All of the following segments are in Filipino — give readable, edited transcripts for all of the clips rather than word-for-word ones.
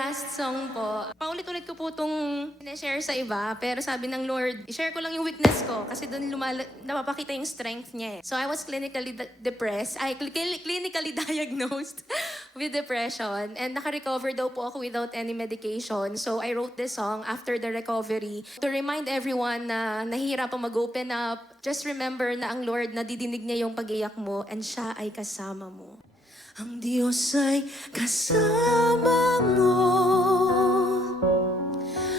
last song po, paulit-ulit ko po itong share sa iba, pero sabi ng Lord, i-share ko lang yung weakness ko kasi doon napapakita yung strength niya eh. So I was clinically clinically diagnosed with depression and naka-recover daw po ako without any medication. So I wrote this song after the recovery to remind everyone na nahihirap pa mag-open up. Just remember na ang Lord nadidinig niya yung pag-iyak mo and siya ay kasama mo. Ang Diyos ay kasama mo.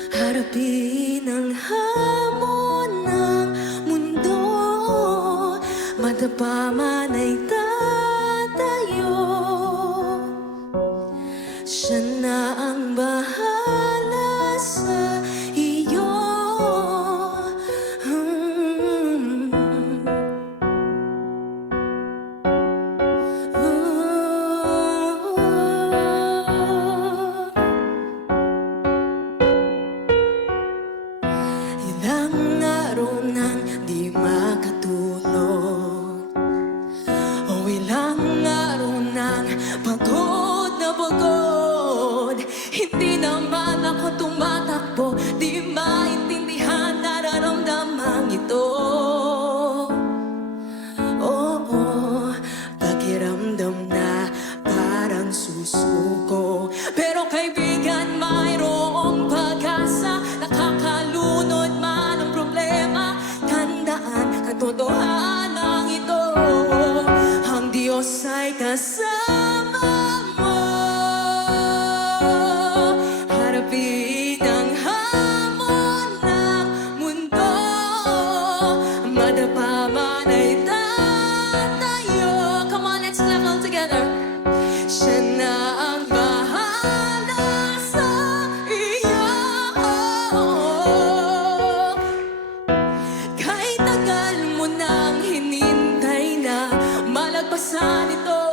Harapin ang hamon ng mundo. Madapa man ay tatayo. Siya na ang bahala sa iyo. Ilang araw nang di makatulog, o ilang araw nang pagod na pagod. Hindi naman ako tumatakbo, di maintindihan nararamdaman ito. Oo, pakiramdam na parang susuko. Pero kaibigan, mayroong pag-asa. Nakakalunod man ang problema, tandaan ang totohanan ito. Ang Diyos ay kasama mo. Harapin ang hamon ng mundo. Madapa man ay tatayo. Come on, let's clap all together. Siya na ang bahala sa iyo. Kahit tagal mo nang hinintay na malagpasan ito,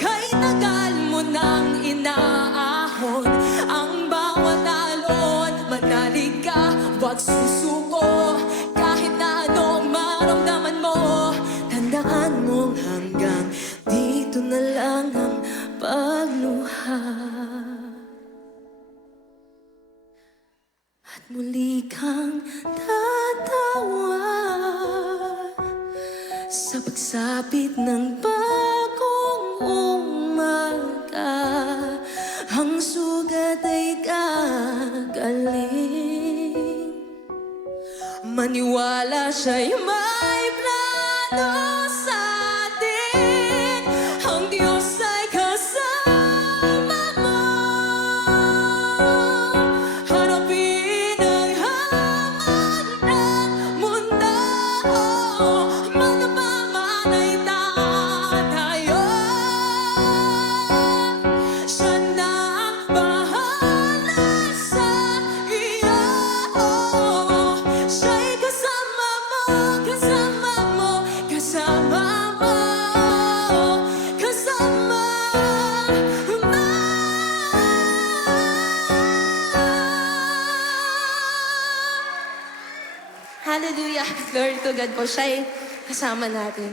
kahit tagal mo nang inaahon ang bawat alon, manalig ka, wag susuko. Kahit na anong maramdaman mo, tandaan mong hanggang dito na lang ang pagluha. At muli kang tatawa sa pagsapit ng bagong umaga. Ang sugat ay gagaling. Maniwala siya'y may plano sa atin. Ang Diyos ay kasama mo. Harapin ang hamon ng mundo. Madapa man ay tatayo. Siya na ang bahala sa iyo. Siya'y kasama mo, kasama mo, kasama mo, kasama mo. Hallelujah! Glory to God po. Siya ay kasama natin.